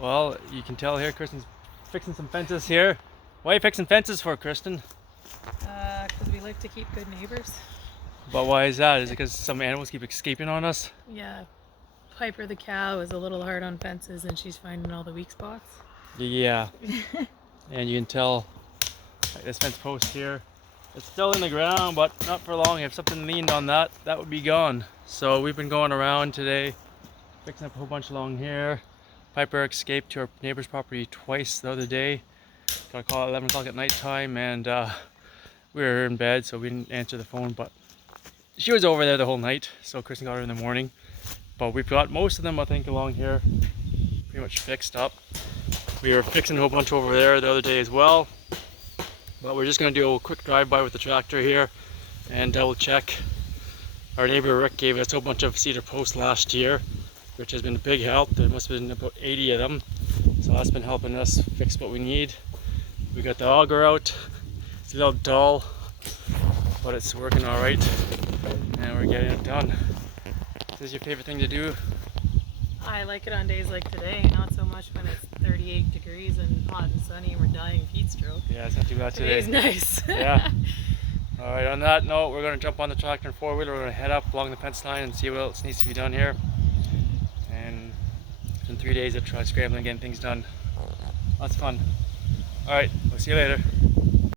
Well, you can tell here Kristen's fixing some fences here. Why are you fixing fences for, Kristen? Because we like to keep good neighbors. But why is that? Is it because some animals keep escaping on us? Yeah, Piper the cow is a little hard on fences and she's finding all the weak spots. Yeah. And you can tell like this fence post here. It's still in the ground, but not for long. If something leaned on that, that would be gone. So we've been going around today, fixing up a whole bunch along here. Piper escaped to our neighbor's property twice the other day. Got a call at 11 o'clock at night time, and we were in bed, so we didn't answer the phone, but she was over there the whole night, so Kristen got her in the morning. But we've got most of them, I think, along here pretty much fixed up. We were fixing a whole bunch over there the other day as well. But we're just going to do a quick drive-by with the tractor here and double check. Our neighbor Rick gave us a whole bunch of cedar posts last year, which has been a big help. There must have been about 80 of them. So that's been helping us fix what we need. We got the auger out. It's a little dull, but it's working all right. And we're getting it done. This is your favorite thing to do? I like it on days like today, not so much when it's 38 degrees and hot and sunny and we're dying of heat stroke. Yeah, it's not too bad today. Today's nice. Yeah. All right, on that note, we're going to jump on the tractor and four-wheeler. We're going to head up along the fence line and see what else needs to be done here. And it's been 3 days of scrambling, getting things done. Lots of fun. All right, we'll see you later.